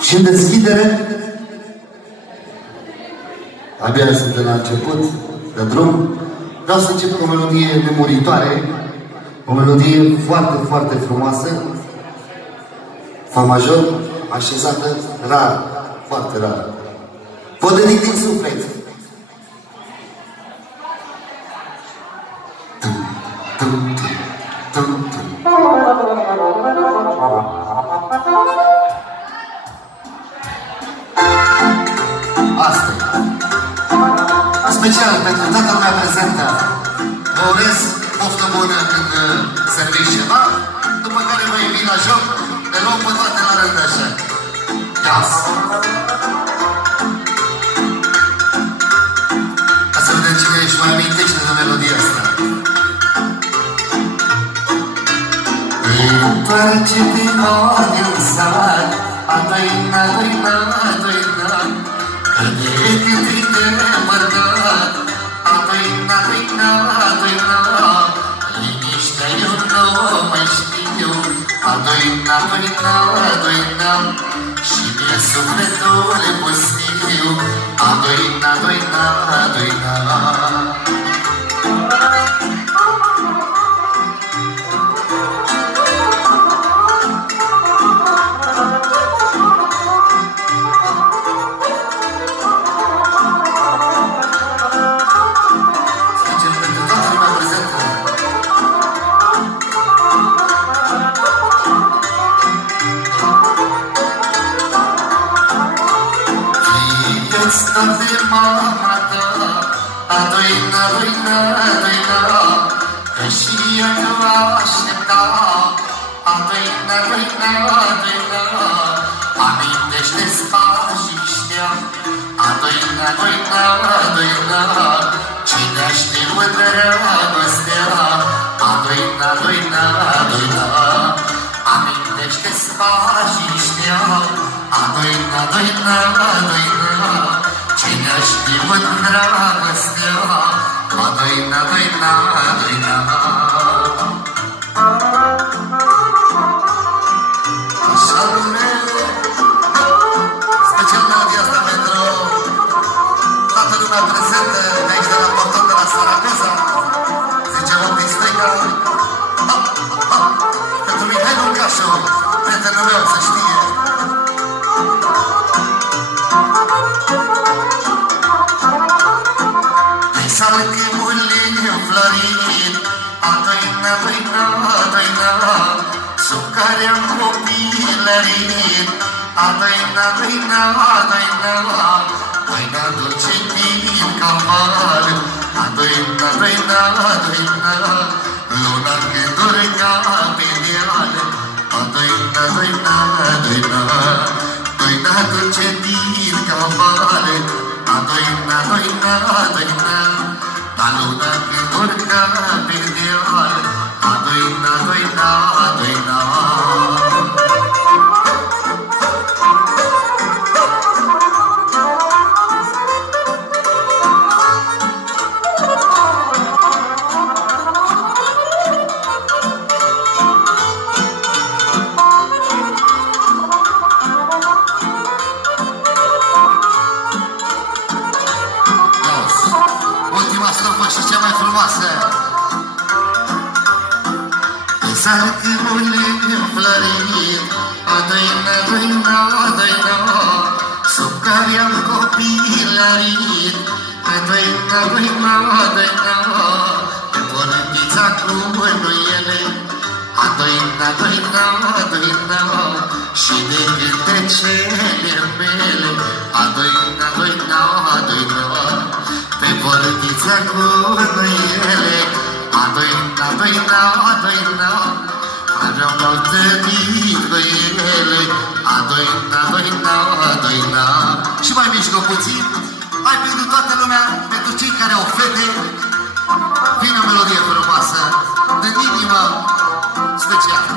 Și în deschidere, abia suntem la început de drum, vreau să încep cu o melodie nemuritoare, o melodie foarte, foarte frumoasă, fa major, așezată rar, foarte rar. Vă dedic din suflet. Asta e. Special pentru toată lumea prezentă. Vă urez poftă bună când serviți ceva, după care vă invit la joc, le luăm pe toate la rând așa. Ias! Ca să vedem cine își mai amintește de melodia asta. Întoarce-te ori în sat, a-doina, doina, doina, că de când te împărcat, a-doina, doina, doina, liniștea eu nu mai știu, a-doina, doina, doina, și mie sufletul e pustiu, a-doina, doina, doina. De mama ta, a-doina, doina, doina, că și ea nu aștepta, a-doina, doina, doina, amintește-ți pajiștea, a-doina, doina, doina, cine știut dragostea, a-doina, doina, doina, amintește-ți pajiștea, a-doina, doina, doina, cine știut dragostea, a-doina, doina, doina. Așa lume, special melodia asta pentru toată lumea prezentă de aici de la portul de la Saragoza. Zice din stânga, pentru Mihai Luncașu, prietenul meu, să știe. Salchimul înflorit, a-doina, doina, doina, sub care am copilărit, a-doina, doina, doina, doina dulce din caval, a-doina, doina, doina, luna când urca pe deal, a-doina, doina, doina, doina dulce din caval, a-doina, doina, doina, la luna când urca pe deal, a-doina, doina, doina. Și cea mai frumoasă. Salchimul înflorit, a-doina, doina, doina, sub care am copilărit, a-doina, doina, doina, pe portița cu mânuiele, a-doina, doina, doina, și de cântecele mele, a-doina, doina, doina, pe portița cu mânuiele, a-doina, doina, doina, care-au măltărit băiele, a-doina, doina, doina. Și mai mișcă puțin, hai pentru toată lumea, pentru cei care au fete, vine o melodie frumoasă, din inimă specială.